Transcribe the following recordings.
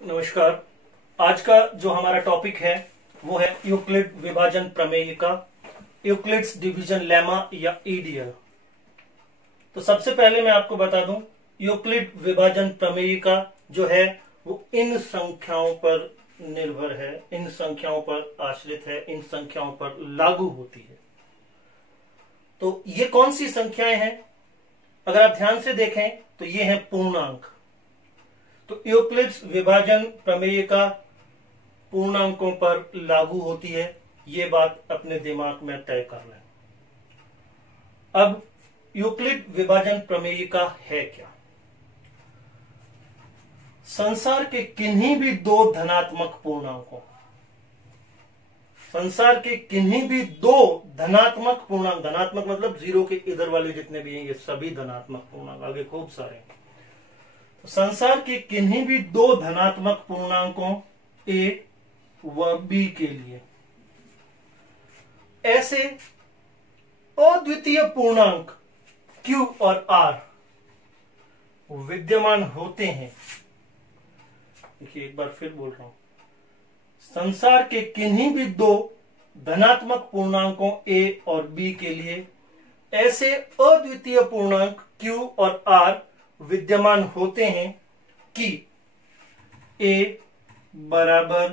नमस्कार। आज का जो हमारा टॉपिक है वो है यूक्लिड विभाजन प्रमेय का यूक्लिड्स डिवीजन लेमा या ईडीएल। तो सबसे पहले मैं आपको बता दूं, यूक्लिड विभाजन प्रमेय का जो है वो इन संख्याओं पर निर्भर है, इन संख्याओं पर आश्रित है, इन संख्याओं पर लागू होती है। तो ये कौन सी संख्याएं हैं? अगर आप ध्यान से देखें तो ये है पूर्णांक। तो यूक्लिड्स विभाजन प्रमेय का पूर्णांकों पर लागू होती है, ये बात अपने दिमाग में तय कर लें। अब यूक्लिड विभाजन प्रमेय का है क्या? संसार के किन्हीं भी दो धनात्मक पूर्णांकों, संसार के किन्हीं भी दो धनात्मक पूर्णांक, धनात्मक मतलब जीरो के इधर वाले जितने भी हैं ये सभी धनात्मक पूर्णांक, आगे खूब सारे हैं। संसार के किन्हीं भी दो धनात्मक पूर्णांकों a व b के लिए ऐसे अद्वितीय पूर्णांक q और r विद्यमान होते हैं। देखिए एक बार फिर बोल रहा हूं, संसार के किन्हीं भी दो धनात्मक पूर्णांकों a और b के लिए ऐसे अद्वितीय पूर्णांक q और r विद्यमान होते हैं कि a बराबर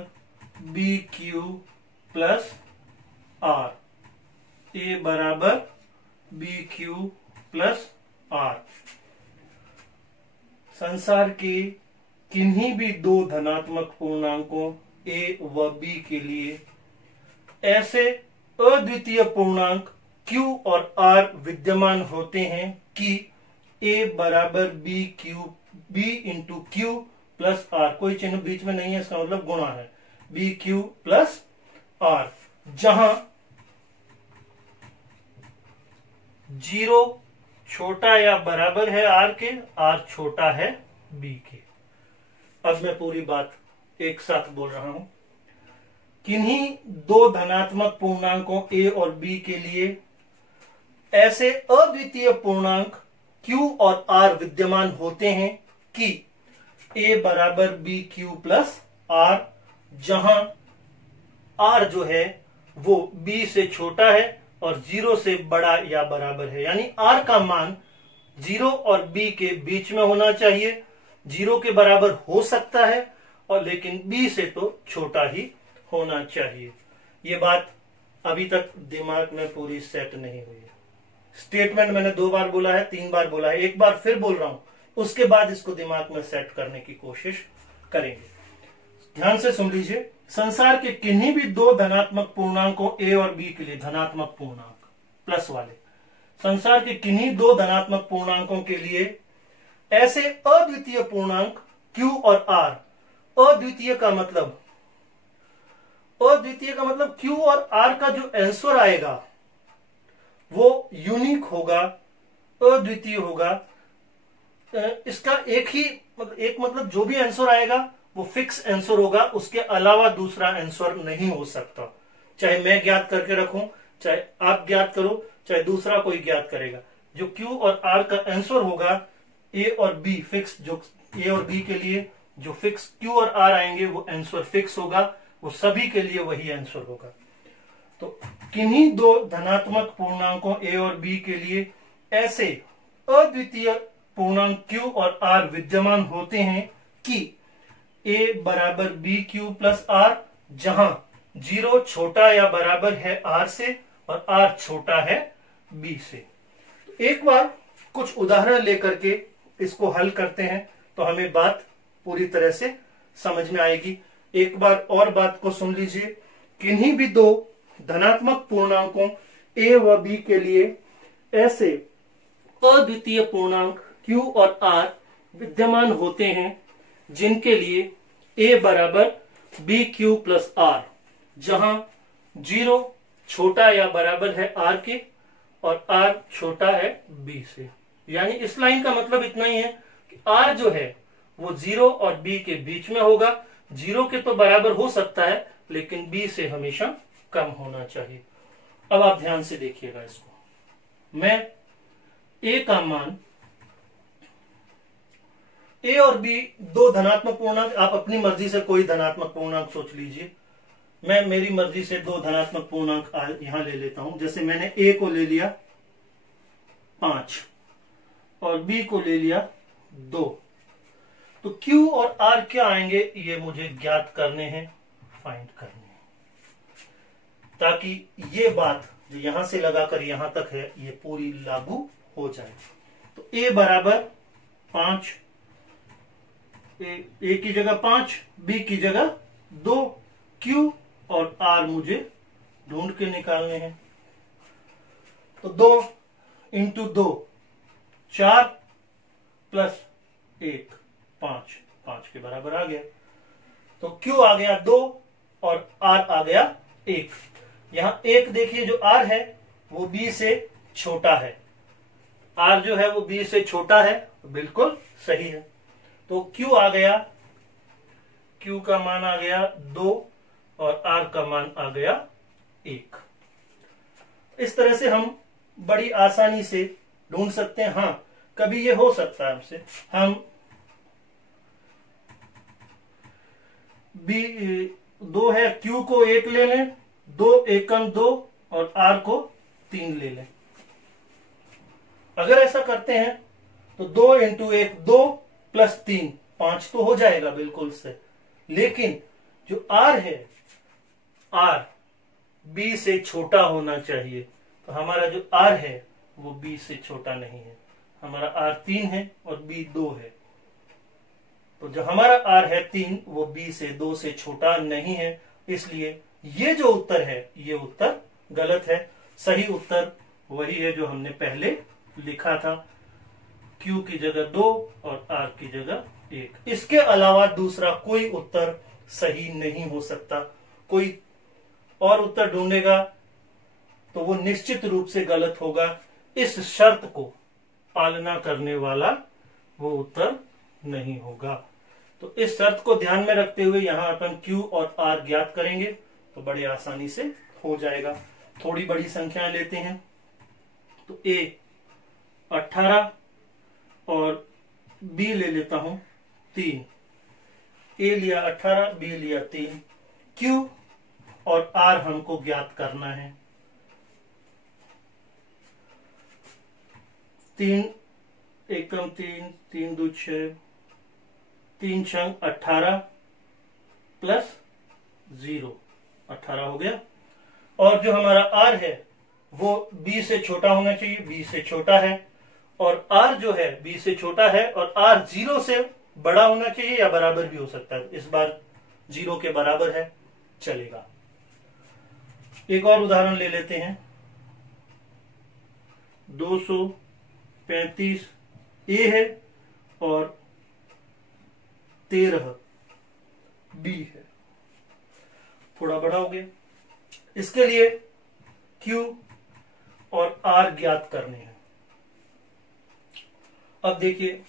B Q plus R, a बराबर बी क्यू प्लस आर। संसार के किन्हीं भी दो धनात्मक पूर्णांकों a व b के लिए ऐसे अद्वितीय पूर्णांक q और r विद्यमान होते हैं कि a बराबर B Q, b into Q plus R, कोई चिन्ह बीच में नहीं है, इसका मतलब गुणा है, बी क्यू प्लस आर, जहां जीरो छोटा या बराबर है आर के, आर छोटा है बी के। अब मैं पूरी बात एक साथ बोल रहा हूं। किन्हीं दो धनात्मक पूर्णांकों a और b के लिए ऐसे अद्वितीय पूर्णांक q और r विद्यमान होते हैं कि a बराबर बी क्यू प्लस आर, जहां r जो है वो b से छोटा है और 0 से बड़ा या बराबर है, यानी r का मान 0 और b के बीच में होना चाहिए। 0 के बराबर हो सकता है और लेकिन b से तो छोटा ही होना चाहिए। ये बात अभी तक दिमाग में पूरी सेट नहीं हुई है। स्टेटमेंट मैंने 2 बार बोला है, 3 बार बोला है, एक बार फिर बोल रहा हूं, उसके बाद इसको दिमाग में सेट करने की कोशिश करेंगे। ध्यान से सुन लीजिए, संसार के किन्हीं भी दो धनात्मक पूर्णांकों a और b के लिए, धनात्मक पूर्णांक प्लस वाले, संसार के किन्हीं दो धनात्मक पूर्णांकों के लिए ऐसे अद्वितीय पूर्णांक q और r, अद्वितीय का मतलब q और r का जो आंसर आएगा वो यूनिक होगा, अद्वितीय होगा। इसका एक मतलब जो भी आंसर आएगा वो फिक्स आंसर होगा, उसके अलावा दूसरा आंसर नहीं हो सकता। चाहे मैं ज्ञात करके रखूं, चाहे आप ज्ञात करो, चाहे दूसरा कोई ज्ञात करेगा, जो q और r का आंसर होगा a और b फिक्स, जो a और b के लिए जो फिक्स q और r आएंगे वो आंसर फिक्स होगा, वो सभी के लिए वही आंसर होगा। तो किन्हीं दो धनात्मक पूर्णांकों a और b के लिए ऐसे अद्वितीय पूर्णांक q और r विद्यमान होते हैं कि a बराबर बी क्यू प्लस आर, जहां 0 छोटा या बराबर है r से और r छोटा है b से। तो एक बार कुछ उदाहरण लेकर के इसको हल करते हैं तो हमें बात पूरी तरह से समझ में आएगी। एक बार और बात को सुन लीजिए, किन्हीं भी दो धनात्मक पूर्णांकों a व b के लिए ऐसे अद्वितीय पूर्णांक q और r विद्यमान होते हैं जिनके लिए a बराबर बी क्यू प्लस आर, जहां 0 छोटा या बराबर है r के और r छोटा है b से। यानी इस लाइन का मतलब इतना ही है कि r जो है वो 0 और b के बीच में होगा। 0 के तो बराबर हो सकता है लेकिन b से हमेशा कम होना चाहिए। अब आप ध्यान से देखिएगा इसको, मैं a का मान ए और बी दो धनात्मक पूर्णांक, आप अपनी मर्जी से कोई धनात्मक पूर्णांक सोच लीजिए। मैं मेरी मर्जी से दो धनात्मक पूर्णांक यहां ले लेता हूं। जैसे मैंने ए को ले लिया 5 और बी को ले लिया 2। तो Q और R क्या आएंगे ये मुझे ज्ञात करने हैं, फाइंड करने हैं, ताकि ये बात जो यहां से लगाकर यहां तक है ये पूरी लागू हो जाए। तो A बराबर 5, ए की जगह 5, बी की जगह 2, Q और R मुझे ढूंढ के निकालने हैं। तो 2 इंटू 2 4 प्लस 1 5, 5 के बराबर आ गया। तो Q आ गया 2 और R आ गया 1। यहां 1 देखिए जो R है वो B से छोटा है, R जो है वो B से छोटा है, बिल्कुल सही है। तो Q आ गया, Q का मान आ गया 2 और R का मान आ गया 1। इस तरह से हम बड़ी आसानी से ढूंढ सकते हैं। हाँ, कभी ये हो सकता है हमसे, हम B 2 है, Q को 1 ले लें, 2 एकम 2 और R को 3 ले लें। अगर ऐसा करते हैं तो 2 इंटू 1 2 प्लस 3 5 तो हो जाएगा बिल्कुल से। लेकिन जो R है, R B से छोटा होना चाहिए। तो हमारा जो R है वो B से छोटा नहीं है, हमारा R 3 है और B 2 है। तो जो हमारा R है 3 वो B से 2 से छोटा नहीं है, इसलिए ये जो उत्तर है ये उत्तर गलत है। सही उत्तर वही है जो हमने पहले लिखा था, Q की जगह 2 और R की जगह 1। इसके अलावा दूसरा कोई उत्तर सही नहीं हो सकता। कोई और उत्तर ढूंढेगा तो वो निश्चित रूप से गलत होगा। इस शर्त को पालना करने वाला वो उत्तर नहीं होगा। तो इस शर्त को ध्यान में रखते हुए यहां अपन Q और R ज्ञात करेंगे तो बड़ी आसानी से हो जाएगा। थोड़ी बड़ी संख्याएं लेते हैं। तो A 18 और B ले लेता हूं 3। A लिया 18, B लिया 3। Q और R हमको ज्ञात करना है। 3 एकम 3, 3 दो 6, 3 छंग 18 प्लस 0, 18 हो गया। और जो हमारा R है वो B से छोटा होना चाहिए, B से छोटा है। और R जो है B से छोटा है और R 0 से बड़ा होना चाहिए या बराबर भी हो सकता है। इस बार 0 के बराबर है, चलेगा। एक और उदाहरण ले लेते हैं। 235 A है और 13 B है, थोड़ा बड़ा हो गया। इसके लिए Q और R ज्ञात करने हैं। अब देखिए,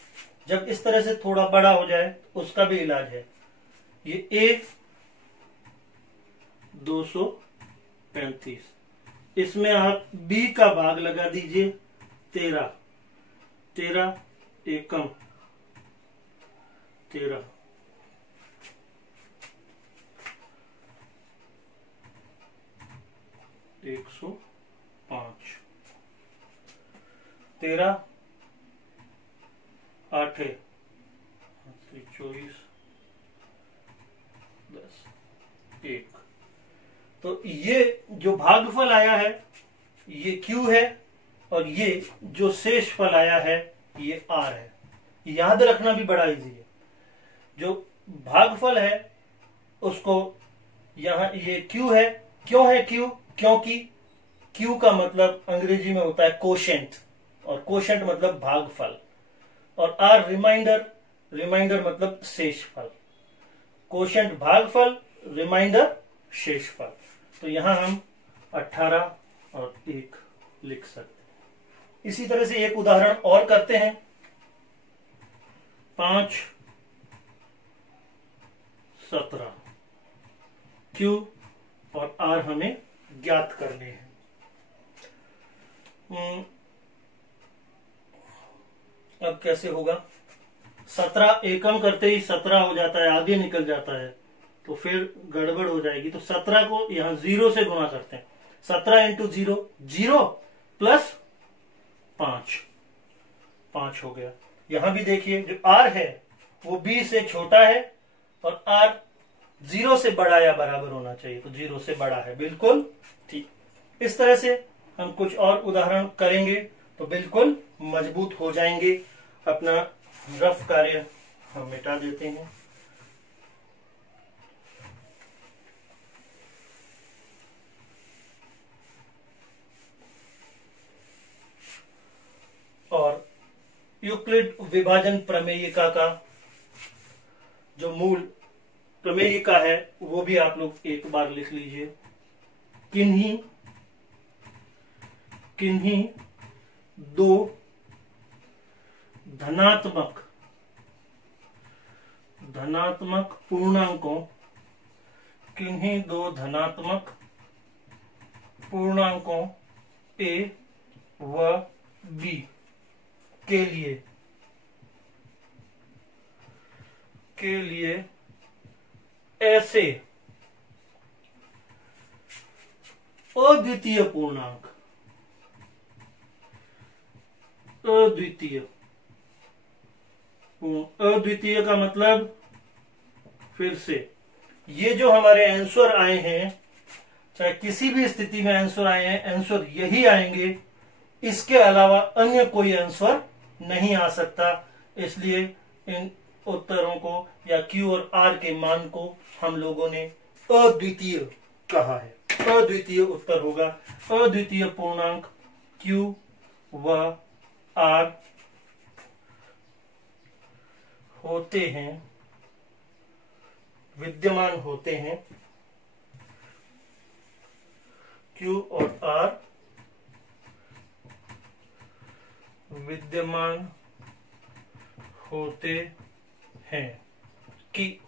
जब इस तरह से थोड़ा बड़ा हो जाए तो उसका भी इलाज है। ये A 235, इसमें आप B का भाग लगा दीजिए 13, 13 एकम 13, 105, 13 8 24 10 1। तो ये जो भागफल आया है ये Q है और ये जो शेष फल आया है ये R है। याद रखना भी बड़ा इजी है। जो भागफल है उसको यहां ये Q है। क्यों है Q? क्योंकि Q का मतलब अंग्रेजी में होता है कोशेंट, और कोशेंट मतलब भागफल, और R रिमाइंडर, रिमाइंडर मतलब शेषफल। कोशेंट भागफल, रिमाइंडर शेषफल। तो यहां हम 18 और 1 लिख सकते हैं। इसी तरह से एक उदाहरण और करते हैं। 5 17 Q और R हमें ज्ञात करने हैं। अब कैसे होगा? 17 एकम करते ही 17 हो जाता है, आगे निकल जाता है, तो फिर गड़बड़ हो जाएगी। तो 17 को यहां 0 से गुणा करते हैं। 17 इंटू 0, 0 प्लस 5, 5 हो गया। यहां भी देखिए जो r है वो b से छोटा है और r 0 से बड़ा या बराबर होना चाहिए, तो 0 से बड़ा है, बिल्कुल ठीक। इस तरह से हम कुछ और उदाहरण करेंगे तो बिल्कुल मजबूत हो जाएंगे। अपना रफ कार्य हम मिटा देते हैं। और यूक्लिड विभाजन प्रमेयिका का जो मूल प्रमेयिका है वो भी आप लोग एक बार लिख लीजिए। किन्हीं दो धनात्मक पूर्णांकों, किन्हीं दो धनात्मक पूर्णांकों a व b के लिए ऐसे अद्वितीय पूर्णांक, अद्वितीय का मतलब, फिर से ये जो हमारे आंसर आए हैं, चाहे किसी भी स्थिति में आंसर आए हैं, आंसर यही आएंगे, इसके अलावा अन्य कोई आंसर नहीं आ सकता। इसलिए इन उत्तरों को या Q और R के मान को हम लोगों ने अद्वितीय कहा है। अद्वितीय उत्तर होगा। अद्वितीय पूर्णांक Q व R होते हैं, विद्यमान होते हैं। Q और R विद्यमान होते हैं कि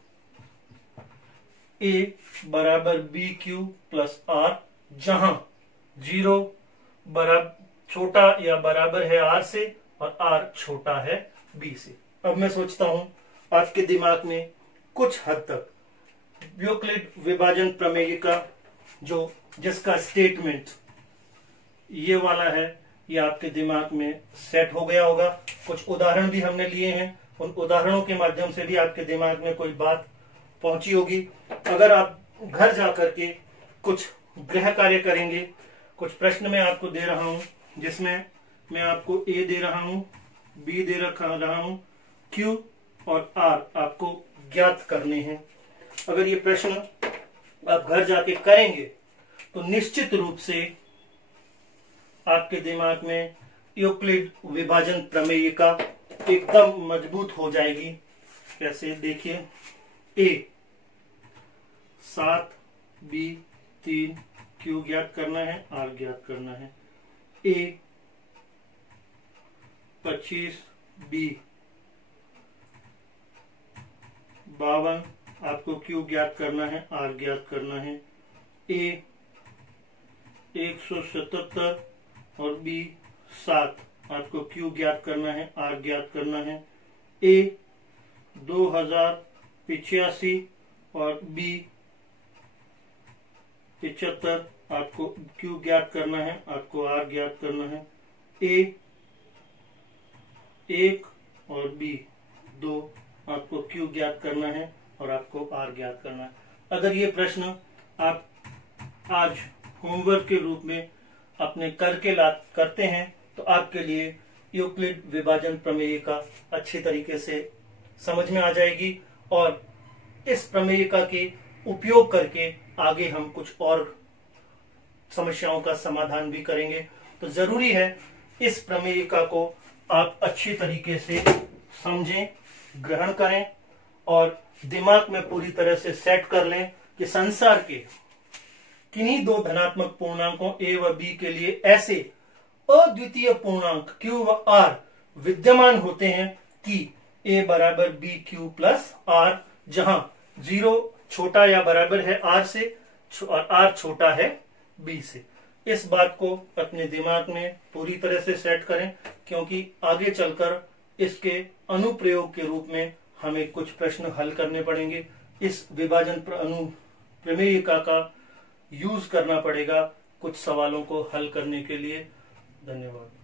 A बराबर BQ प्लस R, जहां 0 बराबर छोटा या बराबर है R से और R छोटा है B से। अब मैं सोचता हूं आपके दिमाग में कुछ हद तक यूक्लिड विभाजन प्रमेयिका जो जिसका स्टेटमेंट ये वाला है, ये आपके दिमाग में सेट हो गया होगा। कुछ उदाहरण भी हमने लिए हैं, उन उदाहरणों के माध्यम से भी आपके दिमाग में कोई बात पहुंची होगी। अगर आप घर जाकर के कुछ गृह कार्य करेंगे, कुछ प्रश्न मैं आपको दे रहा हूं जिसमें मैं आपको A दे रहा हूं, B दे रहा हूं, Q और R आपको ज्ञात करने हैं। अगर ये प्रश्न आप घर जाके करेंगे तो निश्चित रूप से आपके दिमाग में यूक्लिड विभाजन प्रमेयिका एकदम मजबूत हो जाएगी। कैसे, देखिए, A 7, B 3, Q ज्ञात करना है, R ज्ञात करना है। A 25, B 52, आपको Q ज्ञात करना है, R ज्ञात करना है। A 177 और B 7, आपको Q ज्ञात करना है, R ज्ञात करना है। A 2085 और B 75, आपको Q ज्ञात करना है, आपको R ज्ञात करना है। A 1 और B 2, आपको Q ज्ञात करना है और आपको R ज्ञात करना है। अगर ये प्रश्न आप आज होमवर्क के रूप में अपने करते हैं तो आपके लिए यूक्लिड विभाजन प्रमेयिका अच्छी तरीके से समझ में आ जाएगी और इस प्रमेयिका के उपयोग करके आगे हम कुछ और समस्याओं का समाधान भी करेंगे। तो जरूरी है इस प्रमेयिका को आप अच्छी तरीके से समझें, ग्रहण करें और दिमाग में पूरी तरह से सेट कर लें कि संसार के किन्हीं दो धनात्मक पूर्णांकों A व B के लिए ऐसे अद्वितीय पूर्णांक Q व R विद्यमान होते हैं कि A बराबर BQ प्लस R, जहां 0 छोटा या बराबर है R से और R छोटा है B से। इस बात को अपने दिमाग में पूरी तरह से सेट करें क्योंकि आगे चलकर इसके अनुप्रयोग के रूप में हमें कुछ प्रश्न हल करने पड़ेंगे। इस विभाजन अनुप्रमेयिका का यूज करना पड़ेगा कुछ सवालों को हल करने के लिए। धन्यवाद।